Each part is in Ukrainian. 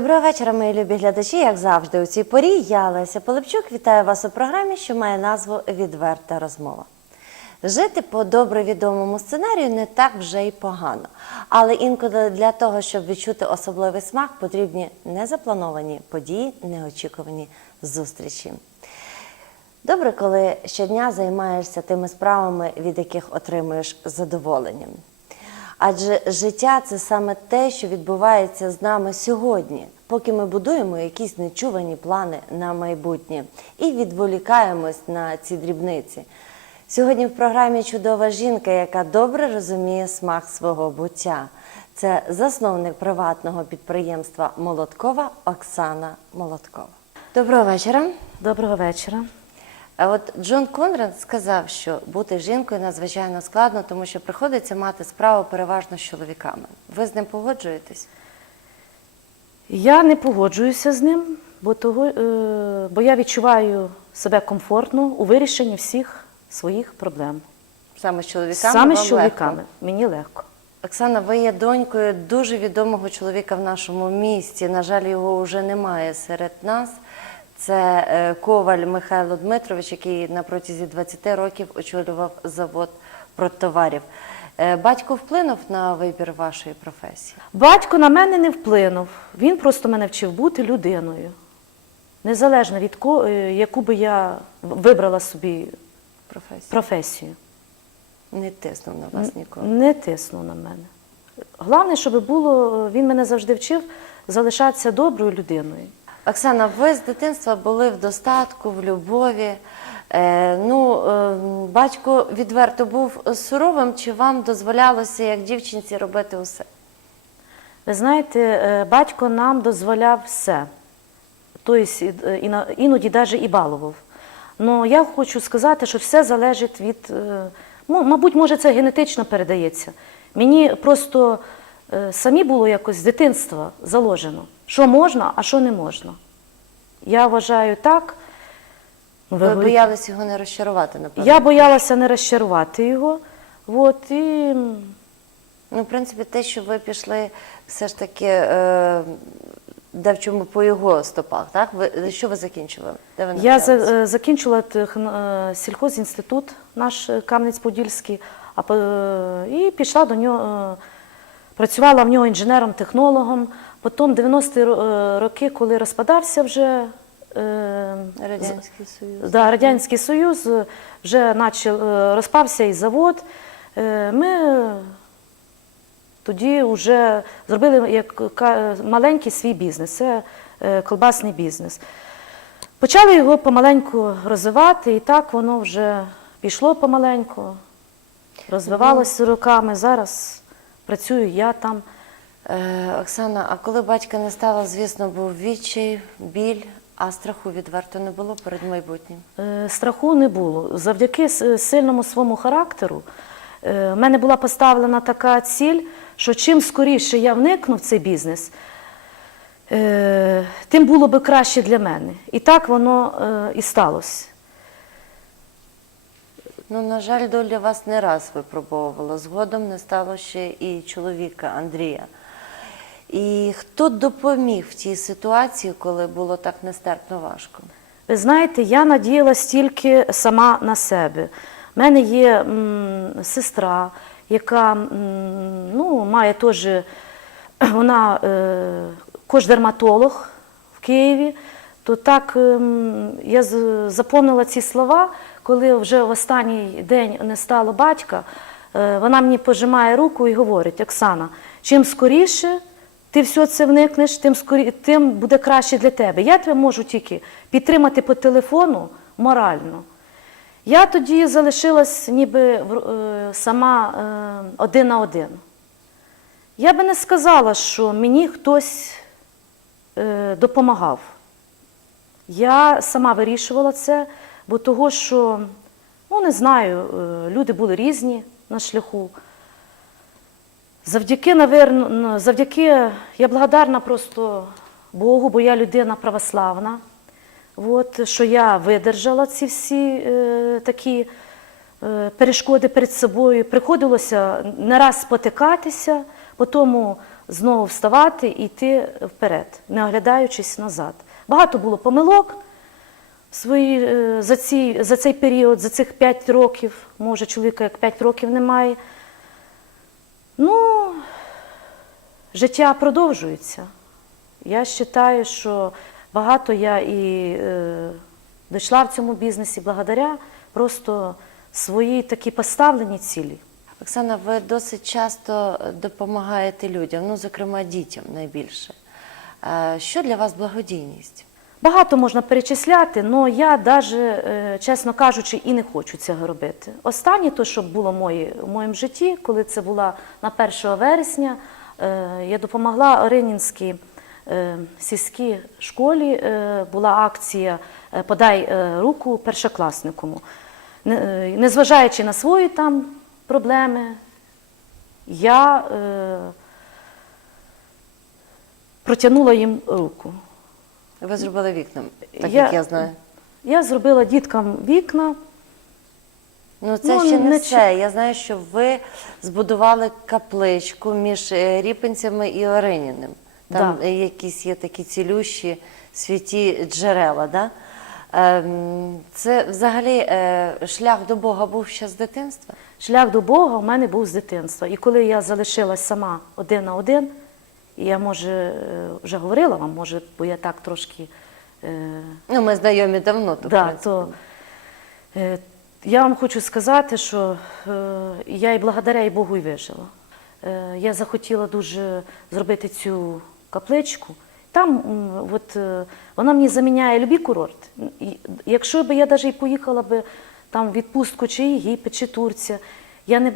Доброго вечора, мої любі глядачі. Як завжди, у цій порі я Леся Полипчук вітаю вас у програмі, що має назву Відверта розмова. Жити по добре відомому сценарію не так вже й погано. Але інколи для того, щоб відчути особливий смак, потрібні незаплановані події, неочікувані зустрічі. Добре, коли щодня займаєшся тими справами, від яких отримуєш задоволення. Адже життя це саме те, що відбувається з нами сьогодні, поки ми будуємо якісь нечувані плани на майбутнє і відволікаємось на ці дрібниці. Сьогодні в програмі чудова жінка, яка добре розуміє смак свого буття. Це засновник приватного підприємства Молоткова Оксана Молоткова. Доброго вечора. Доброго вечора. А от Джон Конрад сказав, що бути жінкою надзвичайно складно, тому що приходиться мати справу переважно з чоловіками. Ви з ним погоджуєтесь? Я не погоджуюся з ним, бо, того, е, бо я відчуваю себе комфортно у вирішенні всіх своїх проблем. Саме з чоловіками? Саме вам з чоловіками. легко? Мені легко. Оксана, ви є донькою дуже відомого чоловіка в нашому місті. На жаль, його вже немає серед нас. Це е, Коваль Михайло Дмитрович, який на протязі 20 років очолював завод продтоварів. Е, Батько вплинув на вибір вашої професії? Батько на мене не вплинув. Він просто мене вчив бути людиною. Незалежно від е, яку би я вибрала собі Професії. професію. Не тиснув на вас ніколи. Не тиснув на мене. Головне, щоб було, він мене завжди вчив залишатися доброю людиною. Оксана, ви з дитинства були в достатку, в любові. Е, ну, е, батько відверто був суровим, чи вам дозволялося як дівчинці робити усе? Ви знаєте, е, батько нам дозволяв все. Тобто іноді навіть і балував. Ну я хочу сказати, що все залежить від, е, ну, мабуть, може, це генетично передається. Мені просто самі було якось з дитинства заложено, що можна, а що не можна. Я вважаю так. Ну, Ви говорите- боялись його не розчарувати, напевно. Я боялася не розчарувати його. От, і Ну, в принципі, те, що ви пішли все ж таки е, де в чому по його стопах, так? Ви, що ви закінчили? Де ви Я за- е, закінчила техн- е, сільхозінститут наш е, Кам'янець-Подільський, а е, і пішла до нього, е, працювала в нього інженером-технологом. Потім 90-ті е, роки, коли розпадався вже е, Радянський Союз. Да, Радянський Союз вже начав, е, розпався і завод. Ми тоді вже зробили як маленький свій бізнес, це колбасний бізнес. Почали його помаленьку розвивати, і так воно вже пішло помаленьку, розвивалося роками. Зараз працюю я там. Е, Оксана, а коли батька не стало, звісно, був відчай, біль, а страху відверто не було перед майбутнім. Е, Страху не було. Завдяки с- сильному своєму характеру е, в мене була поставлена така ціль, що чим скоріше я вникну в цей бізнес, е, тим було би краще для мене. І так воно е, і сталося. Ну, на жаль, доля вас не раз випробовувала. Згодом не стало ще і чоловіка Андрія. І хто допоміг в тій ситуації, коли було так нестерпно важко? Ви знаєте, я надіялась тільки сама на себе. У мене є м, сестра, яка м, ну, має теж, вона е, кош-дерматолог в Києві. То так ем, я з- запомнила ці слова, коли вже в останній день не стало батька, е, вона мені пожимає руку і говорить: Оксана, чим скоріше ти все це вникнеш, тим скорі, тим буде краще для тебе. Я тебе можу тільки підтримати по телефону морально. Я тоді залишилась ніби е, сама е, один на один. Я би не сказала, що мені хтось е, допомагав. Я сама вирішувала це, бо того, що, ну не знаю, люди були різні на шляху. Завдяки, наверно, завдяки, я благодарна просто Богу, бо я людина православна. От, що я видержала ці всі е, такі е, перешкоди перед собою. Приходилося не раз спотикатися, потім знову вставати і йти вперед, не оглядаючись назад. Багато було помилок свої, е, за, ці, за цей період, за цих 5 років, може, чоловіка як 5 років немає. Ну, життя продовжується. Я вважаю, що багато я і е, дійшла в цьому бізнесі благодаря просто своїй такі поставлені цілі. Оксана, ви досить часто допомагаєте людям, ну, зокрема, дітям найбільше. Е, Що для вас благодійність? Багато можна перечисляти, але я навіть, чесно кажучи, і не хочу цього робити. Останнє, то, що було в моєму житті, коли це була на 1 вересня, е, я допомогла Оринінській е, сільській школі, е, була акція е, Подай е, руку першокласнику. Е, Незважаючи на свої там проблеми, я е, протягнула їм руку. Ви зробили вікнам, так Я- як я знаю. Я зробила діткам вікна. Ну, це Ну, ще не не все. Я знаю, що ви збудували капличку між е, Ріпинцями і Ориніним. Там Да. якісь є такі цілющі святі джерела. Да? Ем, Це взагалі е, шлях до Бога був ще з дитинства? Шлях до Бога у мене був з дитинства. І коли я залишилась сама один на один, я, може, е, вже говорила вам, може, бо я так трошки. Е, Ну, ми знайомі давно, то, да, то, е, я вам хочу сказати, що я і благодаря і Богу і вижила. Я захотіла дуже зробити цю капличку. Там от, вона мені заміняє любий курорт. Якщо б я навіть поїхала би там в відпустку чи Єгипет, чи Турція, я не,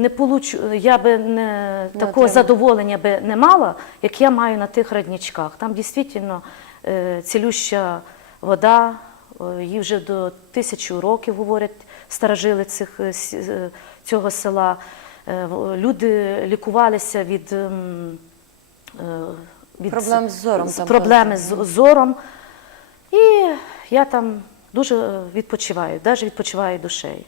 не получу, я би не, такого задоволення би не мала, як я маю на тих родничках. Там дійсно е, цілюща вода, е, їй вже до тисячі років говорять старожили цих, е, е, цього села. Люди лікувалися від, від Проблем з зором з- там проблеми з зором. І я там дуже відпочиваю, навіть відпочиваю душею.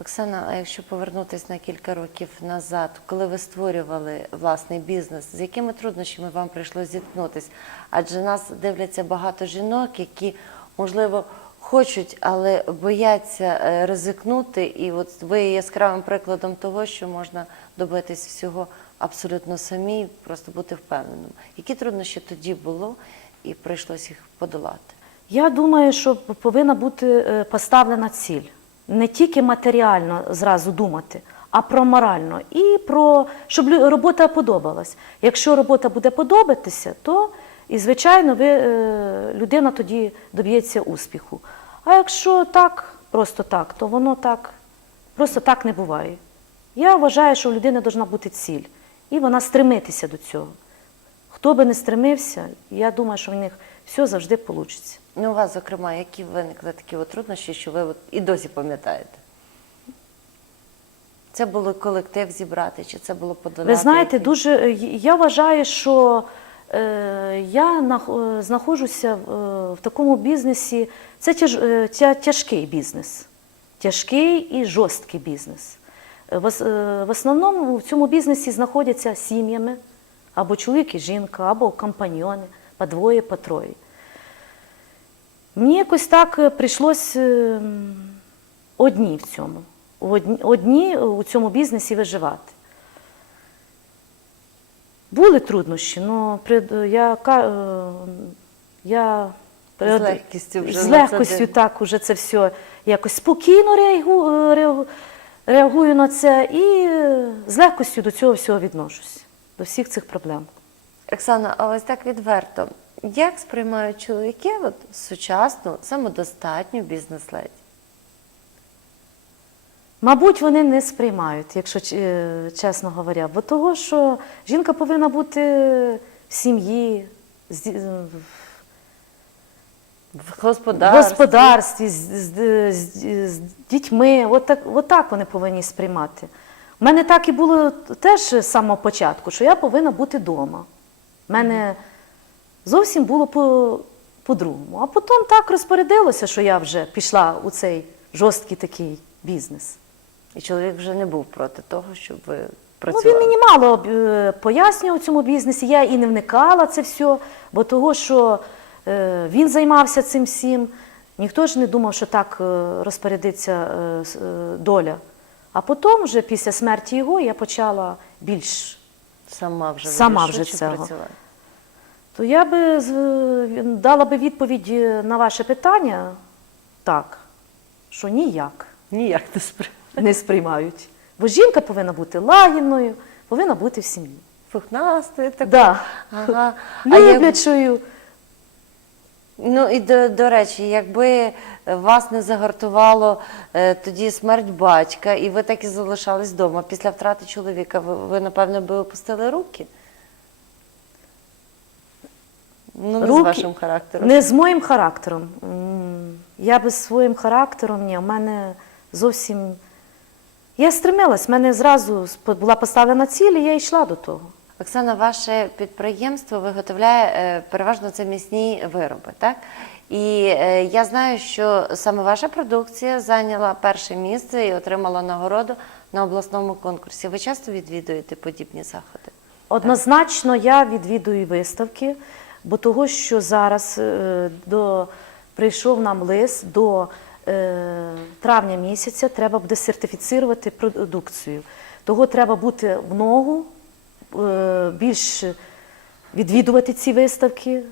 Оксана, а якщо повернутися на кілька років назад, коли ви створювали власний бізнес, з якими труднощами вам прийшлося зіткнутися? Адже нас дивляться багато жінок, які, можливо, хочуть, але бояться е, ризикнути. І от ви є яскравим прикладом того, що можна добитись всього абсолютно самі, просто бути впевненим. Які труднощі тоді було і прийшлося їх подолати? Я думаю, що повинна бути е, поставлена ціль. Не тільки матеріально зразу думати, а про морально. І про щоб робота подобалась. Якщо робота буде подобатися, то і звичайно ви, е, людина тоді доб'ється успіху. А якщо так, просто так, то воно так, просто так не буває. Я вважаю, що у людини повинна бути ціль, і вона стремитися до цього. Хто би не стремився, я думаю, що в них все завжди вийде. Ну, у вас, зокрема, які виникли такі от труднощі, що ви от і досі пам'ятаєте? Це було колектив зібрати, чи це було подолати? Ви знаєте, дуже е, я вважаю, що е, я е, знаходжуся в, е, в такому бізнесі. Це тяж, е, тя- тяжкий бізнес, тяжкий і жорсткий бізнес. В, е, в основному в цьому бізнесі знаходяться сім'ями або чоловік і жінка, або компаньйони, по двоє, по троє. Мені якось так е, прийшлось е, одні в цьому, одні, у цьому бізнесі виживати. Були труднощі, але я, е, я З легкістю вже з легкістю так уже це все якось спокійно реагу, е, реагую на це і з легкістю до цього всього відношусь, до всіх цих проблем. Оксана, а ось так відверто. Як сприймають чоловіки от, сучасну, самодостатню бізнес-леді? Мабуть, вони не сприймають, якщо е, чесно говоря, бо того, що жінка повинна бути в сім'ї, е, в- В в господарстві. господарстві, з, з, з, з дітьми. От так, от так вони повинні сприймати. У мене так і було теж з самого початку, що я повинна бути вдома. У мене зовсім було по, по-другому. А потім так розпорядилося, що я вже пішла у цей жорсткий такий бізнес. І чоловік вже не був проти того, щоб ви Ну, він мені мало е, пояснював у цьому бізнесі, я і не вникала це все, бо того, що е, він займався цим всім. Ніхто ж не думав, що так е, розпорядиться доля. А потім, вже після смерті його, я почала більш. Сама вже Сама вже цього. працювати? То я би дала би відповідь е, на ваше питання так, що ніяк Ніяк не спри. не сприймають. Бо жінка повинна бути лагідною, повинна бути в сім'ї. Пухнастою такою. Да. Ага. Як- Люблячою. Ну і до, до речі, якби вас не загартувало е, тоді смерть батька, і ви так і залишались вдома після втрати чоловіка, ви, ви напевно би опустили руки? Ну, не з вашим характером. Не з моїм характером. Я би з своїм характером, ні, у мене зовсім. Я стремилась, в мене зразу була поставлена ціль, і я йшла до того. Оксана, ваше підприємство виготовляє е, переважно це м'ясні вироби, так? І е, я знаю, що саме ваша продукція зайняла перше місце і отримала нагороду на обласному конкурсі. Ви часто відвідуєте подібні заходи? Однозначно я відвідую виставки, бо того, що зараз е, до, прийшов нам лист до е, травня місяця, треба буде сертифіцирувати продукцію. Того треба бути в ногу, е, більш відвідувати ці виставки,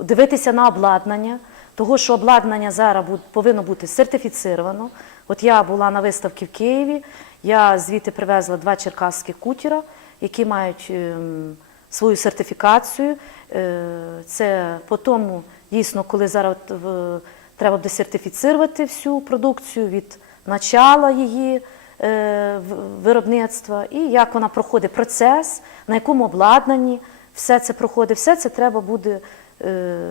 дивитися на обладнання, того, що обладнання зараз повинно бути сертифіцировано. От я була на виставці в Києві, я звідти привезла два черкаські кутера, які мають ем, свою сертифікацію. Е, Це по тому, дійсно, коли зараз треба буде сертифіцирувати всю продукцію від начала її е, виробництва, і як вона проходить процес, на якому обладнанні все це проходить, все це треба буде е,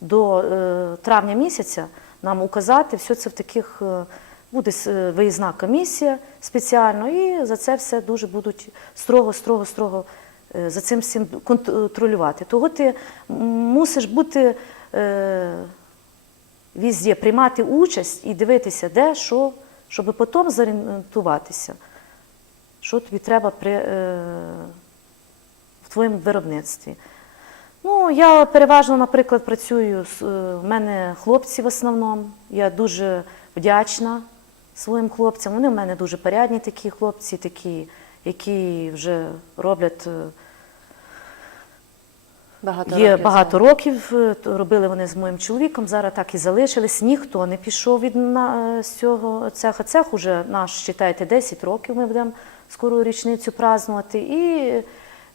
до е, травня місяця нам указати. Все це в таких е, буде виїзна комісія спеціально, і за це все дуже будуть строго, строго, строго е, за цим всім контролювати. Того ти мусиш бути. е, візде приймати участь і дивитися, де, що, щоб потім зорієнтуватися, що тобі треба при, е, в твоєму виробництві. Ну, я переважно, наприклад, працюю з е, в мене хлопці в основному. Я дуже вдячна своїм хлопцям. Вони в мене дуже порядні такі хлопці, такі, які вже роблять. Е, Багато Є років багато знову. років, е, робили вони з моїм чоловіком, зараз так і залишились. Ніхто не пішов від на, з цього цеха. Цех уже наш, вважайте, 10 років ми будемо скоро річницю празднувати. І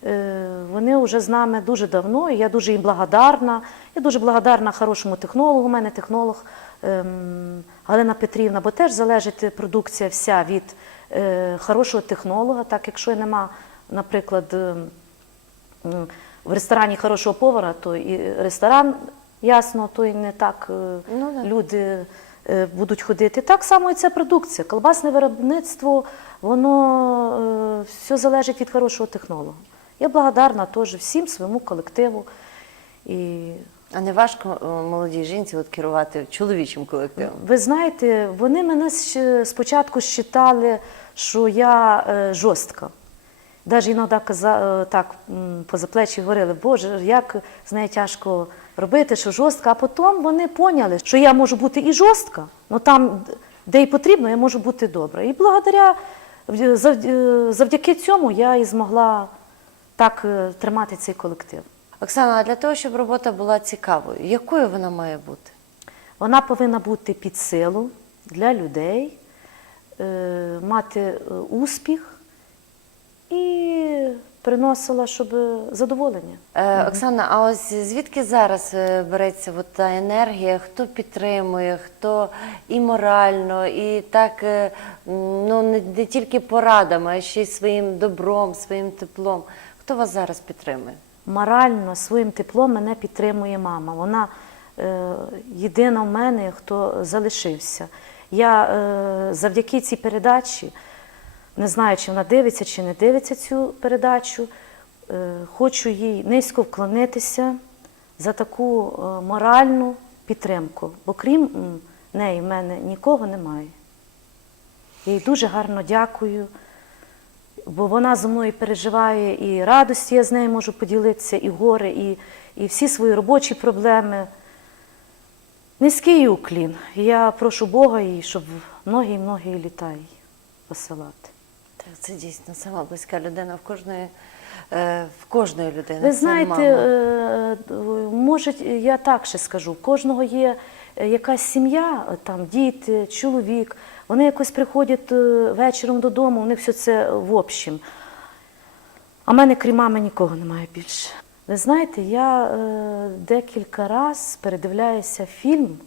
е, вони вже з нами дуже давно, і я дуже їм благодарна. Я дуже благодарна хорошому технологу. У мене технолог ем, Галина Петрівна, бо теж залежить продукція вся від е, хорошого технолога, так якщо нема, наприклад. м, в ресторані хорошого повара, то і ресторан, ясно, то і не так е, Ну, да. люди е, будуть ходити. Так само і ця продукція. Колбасне виробництво, воно е, все залежить від хорошого технолога. Я благодарна теж всім своєму колективу. І А не важко молодій жінці от керувати чоловічим колективом? ви знаєте, вони мене спочатку вважали, що я жорстка. Навіть іноді каза, е, так поза плечі говорили, Боже, як з нею тяжко робити, що жорстка. А потім вони поняли, що я можу бути і жорстка, але там, де і потрібно, я можу бути добра. І благодаря е, завдяки цьому я і змогла так е, тримати цей колектив. Оксана, а для того, щоб робота була цікавою, якою вона має бути? Вона повинна бути під силу для людей, мати успіх і приносила, щоб задоволення. Е, Оксана, а ось звідки зараз е, береться от та енергія? Хто підтримує, хто і морально, і так е, м, ну не, не тільки порадами, а ще й своїм добром, своїм теплом. Хто вас зараз підтримує? морально, своїм теплом мене підтримує мама. Вона е, єдина в мене, хто залишився. Я е, завдяки цій передачі, не знаю, чи вона дивиться, чи не дивиться цю передачу, е, хочу їй низько вклонитися за таку е, моральну підтримку. Бо крім неї в мене нікого немає. Я їй дуже гарно дякую, бо вона зі мною переживає і радості, я з нею можу поділитися, і горе, і, і всі свої робочі проблеми. Низький уклін. Я прошу Бога, їй, щоб многі і многі літа їй посилати. Так, це дійсно сама близька людина в кожної, е, в кожної людини. Ви знаєте, мама. е, може, я так ще скажу, в кожного є е, якась сім'я, там діти, чоловік. Вони якось приходять вечором додому, у них все це в общем. А в мене, крім мами, нікого немає більше. Ви знаєте, я декілька разів передивляюся фільм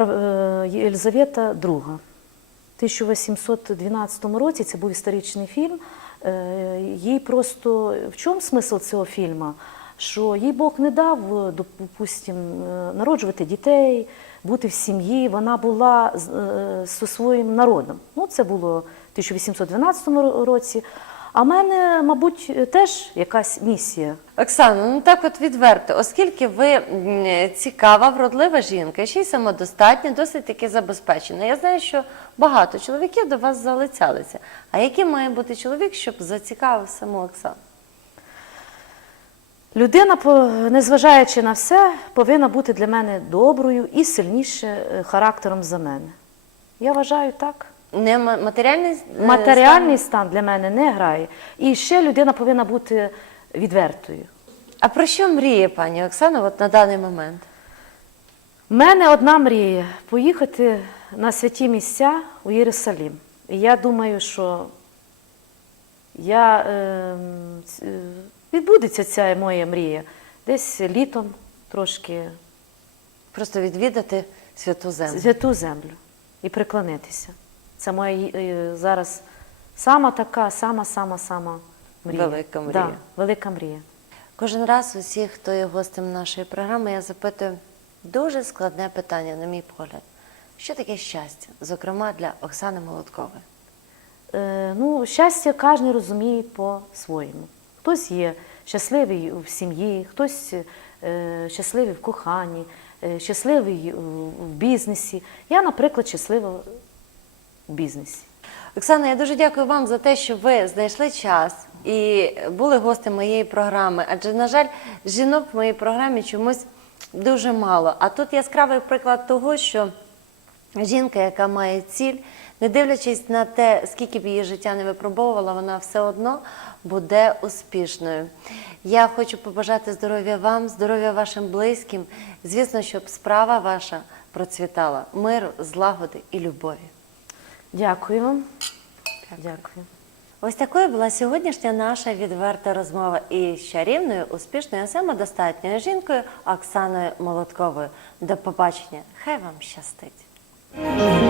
е, Єлизавета II. В 1812 році це був історичний фільм. Е, Їй просто в чому смисл цього фільму? Що їй Бог не дав, е, допустим, е, народжувати дітей, бути в сім'ї. Вона була зі своїм народом. Ну, це було в 1812 році. А в мене, мабуть, теж якась місія. Оксано, ну так от відверто, оскільки ви цікава, вродлива жінка, ще й самодостатня, досить таки забезпечена. Я знаю, що багато чоловіків до вас залицялися. А яким має бути чоловік, щоб зацікавив саму Оксану? Людина, незважаючи на все, повинна бути для мене доброю і сильніше е, характером за мене. Я вважаю так. Не матеріальний е, Матеріальний стан? стан для мене не грає. І ще людина повинна бути відвертою. А про що мріє пані Оксана от на даний момент? У мене одна мрія поїхати на святі місця у Єрусалім. І я думаю, що я, ем, е, відбудеться ця моя мрія десь літом трошки Просто відвідати святу землю. святу землю і приклонитися. Це моя е, зараз сама така, сама, сама, сама мрія. Велика мрія. Да, велика мрія. Кожен раз усіх, хто є гостем нашої програми, я запитую дуже складне питання, на мій погляд. Що таке щастя, зокрема для Оксани Молоткової? Е, ну, щастя кожен розуміє по-своєму. Хтось є щасливий в сім'ї, хтось е, щасливий в коханні, е, щасливий в бізнесі. Я, наприклад, щаслива в бізнесі. Оксана, я дуже дякую вам за те, що ви знайшли час і були гостем моєї програми. Адже, на жаль, жінок в моїй програмі чомусь дуже мало. А тут яскравий приклад того, що жінка, яка має ціль, не дивлячись на те, скільки б її життя не випробовувала, вона все одно буде успішною. Я хочу побажати здоров'я вам, здоров'я вашим близьким. Звісно, щоб справа ваша процвітала, миру, злагоди і любові. Дякую вам. Дякую. Ось такою була сьогоднішня наша відверта розмова із чарівною, успішною, самодостатньою жінкою Оксаною Молотковою. До побачення. Хай вам щастить!